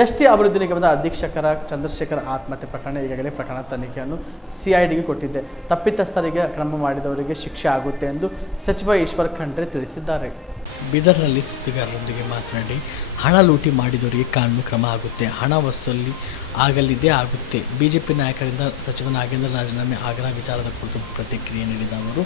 ST ಅಭಿವೃದ್ಧಿ ನಿಗಮದ ಅಧೀಕ್ಷಕರ ಚಂದ್ರಶೇಖರ್ ಆತ್ಮಹತ್ಯೆ ಪ್ರಕರಣ ಈಗಾಗಲೇ ಪ್ರಕರಣ ತನಿಖೆಯನ್ನು ಸಿಐಡಿಗೆ ಕೊಟ್ಟಿದೆ. ತಪ್ಪಿತಸ್ಥರಿಗೆ ಕ್ರಮ ಮಾಡಿದವರಿಗೆ ಶಿಕ್ಷೆ ಆಗುತ್ತೆ ಎಂದು ಸಚಿವ ಈಶ್ವರ್ ಖಂಡ್ರೆ ತಿಳಿಸಿದ್ದಾರೆ. ಬೀದರ್ನಲ್ಲಿ ಸುದ್ದಿಗಾರರೊಂದಿಗೆ ಮಾತನಾಡಿ, ಹಣ ಲೂಟಿ ಮಾಡಿದವರಿಗೆ ಕಾನೂನು ಕ್ರಮ ಆಗುತ್ತೆ, ಹಣ ವಸೂಲಿ ಆಗುತ್ತೆ. ಬಿಜೆಪಿ ನಾಯಕರಿಂದ ಸಚಿವ ನಾಗೇಂದ್ರ ರಾಜೀನಾಮೆ ಆಗ್ರಹ ವಿಚಾರದ ಕುರಿತು ಪ್ರತಿಕ್ರಿಯೆ ನೀಡಿದ ಅವರು,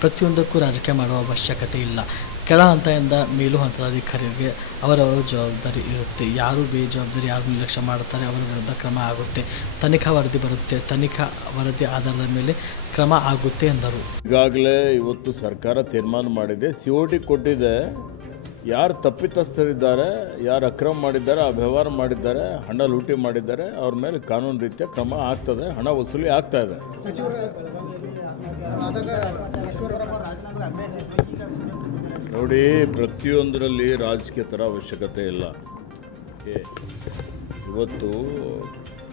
ಪ್ರತಿಯೊಂದಕ್ಕೂ ರಾಜಕೀಯ ಮಾಡುವ ಅವಶ್ಯಕತೆ ಇಲ್ಲ. ಕೆಳ ಹಂತದಿಂದ ಮೇಲು ಹಂತದ ಅಧಿಕಾರಿಗಳಿಗೆ ಅವರವರ ಜವಾಬ್ದಾರಿ ಇರುತ್ತೆ. ಯಾರು ಬೇಜವಾಬ್ದಾರಿ, ಯಾರು ನಿರ್ಲಕ್ಷ್ಯ ಮಾಡುತ್ತಾರೆ ಅವರ ವಿರುದ್ಧ ಕ್ರಮ ಆಗುತ್ತೆ. ತನಿಖಾ ವರದಿ ಬರುತ್ತೆ, ತನಿಖಾ ವರದಿ ಆಧಾರದ ಮೇಲೆ ಕ್ರಮ ಆಗುತ್ತೆ ಎಂದರು. ಈಗಾಗಲೇ ಇವತ್ತು ಸರ್ಕಾರ ತೀರ್ಮಾನ ಮಾಡಿದೆ, ಸಿಒಟಿ ಕೊಟ್ಟಿದೆ. ಯಾರು ತಪ್ಪಿತಸ್ಥರಿದ್ದಾರೆ, ಯಾರು ಅಕ್ರಮ ಮಾಡಿದ್ದಾರೆ, ಅವ್ಯವಹಾರ ಮಾಡಿದ್ದಾರೆ, ಹಣ ಲೂಟಿ ಮಾಡಿದ್ದಾರೆ, ಅವ್ರ ಮೇಲೆ ಕಾನೂನು ರೀತಿಯ ಕ್ರಮ ಆಗ್ತದೆ, ಹಣ ವಸೂಲಿ ಆಗ್ತಾ ಇದೆ. ನೋಡಿ, ಪ್ರತಿಯೊಂದರಲ್ಲಿ ರಾಜಕೀಯ ಥರ ಅವಶ್ಯಕತೆ ಇಲ್ಲ. ಇವತ್ತು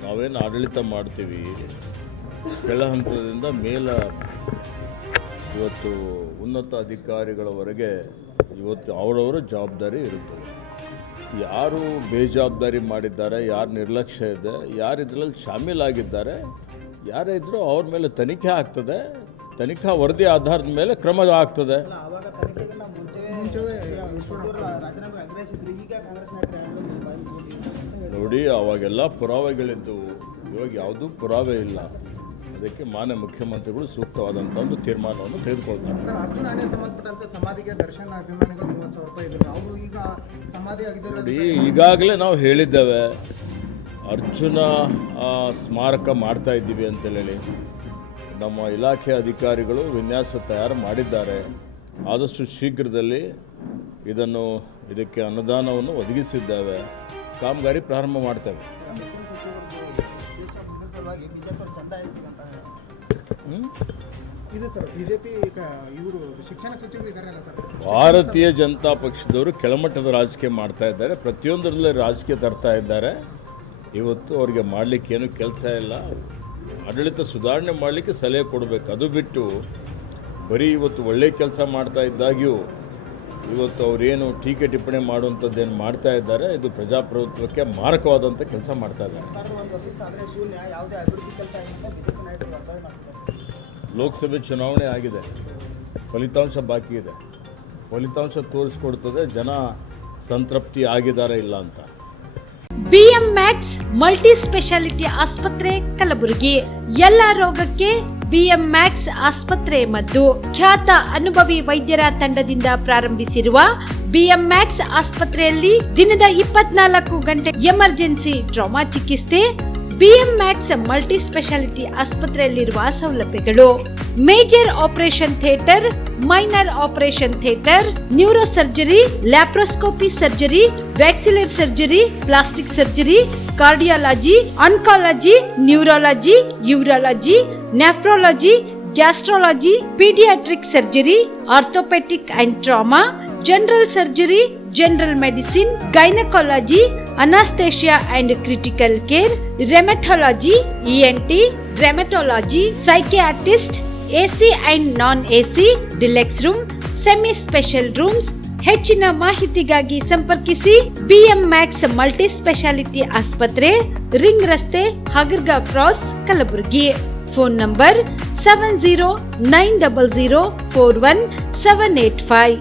ನಾವೇನು ಆಡಳಿತ ಮಾಡ್ತೀವಿ, ಕೆಳ ಹಂತದಿಂದ ಇವತ್ತು ಉನ್ನತ ಅಧಿಕಾರಿಗಳವರೆಗೆ ಇವತ್ತು ಅವರವರ ಜವಾಬ್ದಾರಿ ಇರುತ್ತದೆ. ಯಾರು ಬೇಜವಾಬ್ದಾರಿ ಮಾಡಿದ್ದಾರೆ, ಯಾರು ನಿರ್ಲಕ್ಷ್ಯ ಇದೆ, ಯಾರು ಇದರಲ್ಲಿ ಶಾಮೀಲಾಗಿದ್ದಾರೆ, ಯಾರೇ ಇದ್ದರೂ ಅವ್ರ ಮೇಲೆ ತನಿಖೆ ಆಗ್ತದೆ. ತನಿಖಾ ವರದಿ ಆಧಾರದ ಮೇಲೆ ಕ್ರಮ ಆಗ್ತದೆ. ನೋಡಿ, ಅವಾಗೆಲ್ಲ ಪುರಾವೆಗಳಿದ್ದವು, ಇವಾಗ ಯಾವುದೂ ಪುರಾವೆ ಇಲ್ಲ. ಅದಕ್ಕೆ ಮಾನ್ಯ ಮುಖ್ಯಮಂತ್ರಿಗಳು ಸೂಕ್ತವಾದಂಥ ಒಂದು ತೀರ್ಮಾನವನ್ನು ತೆಗೆದುಕೊಳ್ತಾರೆ. ನೋಡಿ, ಈಗಾಗಲೇ ನಾವು ಹೇಳಿದ್ದೇವೆ, ಅರ್ಜುನ ಸ್ಮಾರಕ ಮಾಡ್ತಾ ಇದ್ದೀವಿ ಅಂತೇಳಿ ನಮ್ಮ ಇಲಾಖೆ ಅಧಿಕಾರಿಗಳು ವಿನ್ಯಾಸ ತಯಾರು ಮಾಡಿದ್ದಾರೆ. ಆದಷ್ಟು ಶೀಘ್ರದಲ್ಲಿ ಇದಕ್ಕೆ ಅನುದಾನವನ್ನು ಒದಗಿಸಿದ್ದೇವೆ. ಕಾಮಗಾರಿ ಪ್ರಾರಂಭ ಮಾಡ್ತೇವೆ. ಭಾರತೀಯ ಜನತಾ ಪಕ್ಷದವರು ಕೆಳಮಟ್ಟದ ರಾಜಕೀಯ ಮಾಡ್ತಾ ಇದ್ದಾರೆ, ಪ್ರತಿಯೊಂದರಲ್ಲೇ ರಾಜಕೀಯ ತರ್ತಾ ಇದ್ದಾರೆ. ಇವತ್ತು ಅವ್ರಿಗೆ ಮಾಡಲಿಕ್ಕೆ ಏನು ಕೆಲಸ ಇಲ್ಲ. ಆಡಳಿತ ಸುಧಾರಣೆ ಮಾಡಲಿಕ್ಕೆ ಸಲಹೆ ಕೊಡಬೇಕು. ಅದು ಬಿಟ್ಟು ಬರೀ ಇವತ್ತು ಒಳ್ಳೆಯ ಕೆಲಸ ಮಾಡ್ತಾ ಇದ್ದಾಗ್ಯೂ ಇವತ್ತು ಅವರೇನು ಟೀಕೆ ಟಿಪ್ಪಣಿ ಮಾಡುವಂಥದ್ದೇನು ಮಾಡ್ತಾ ಇದ್ದಾರೆ, ಇದು ಪ್ರಜಾಪ್ರಭುತ್ವಕ್ಕೆ ಮಾರಕವಾದಂಥ ಕೆಲಸ ಮಾಡ್ತಾ ಇದ್ದಾರೆ. ಲೋಕಸಭೆ ಚುನಾವಣೆ ಆಗಿದೆ, ಫಲಿತಾಂಶ ಬಾಕಿ ಇದೆ. ಫಲಿತಾಂಶ ತೋರಿಸ್ಕೊಡ್ತದೆ ಜನ ಸಂತೃಪ್ತಿ ಆಗಿದ್ದಾರೆ ಇಲ್ಲ ಅಂತ. ಬಿಎಂಮ್ಯಾಕ್ಸ್ ಮಲ್ಟಿ ಸ್ಪೆಷಾಲಿಟಿ ಆಸ್ಪತ್ರೆ ಕಲಬುರಗಿ. ಎಲ್ಲ ರೋಗಕ್ಕೆ ಬಿಎಂಮ್ಯಾಕ್ಸ್ ಆಸ್ಪತ್ರೆ ಮದ್ದು. ಖ್ಯಾತ ಅನುಭವಿ ವೈದ್ಯರ ತಂಡದಿಂದ ಪ್ರಾರಂಭಿಸಿರುವ ಬಿಎಂಮ್ಯಾಕ್ಸ್ ಆಸ್ಪತ್ರೆಯಲ್ಲಿ ದಿನದ 24 ಗಂಟೆ ಎಮರ್ಜೆನ್ಸಿ ಟ್ರಾಮಾ ಚಿಕಿತ್ಸೆ. ಬಿಎಂಮ್ಯಾಕ್ಸ್ ಮಲ್ಟಿ ಸ್ಪೆಷಾಲಿಟಿ ಆಸ್ಪತ್ರೆಯಲ್ಲಿರುವ ಸೌಲಭ್ಯಗಳು: major operation theatre, minor operation theatre, neuro surgery, laparoscopy surgery, ವ್ಯಾಕ್ಸ್ಯುಲರ್ surgery, plastic surgery, cardiology, oncology, neurology, urology, nephrology, gastrology, paediatric surgery, orthopaedic and trauma, general surgery, general medicine, gynaecology, anaesthesia and critical care, rheumatology, ENT, rheumatology, psychiatrist, AC and non AC, deluxe room, semi special rooms. ಹೆಚ್ಚಿನ ಮಾಹಿತಿಗಾಗಿ ಸಂಪರ್ಕಿಸಿ BM Max multi speciality ಆಸ್ಪತ್ರೆ, ring ರಸ್ತೆ, Hagarga cross, Kalaburagi. Phone number 7090041785.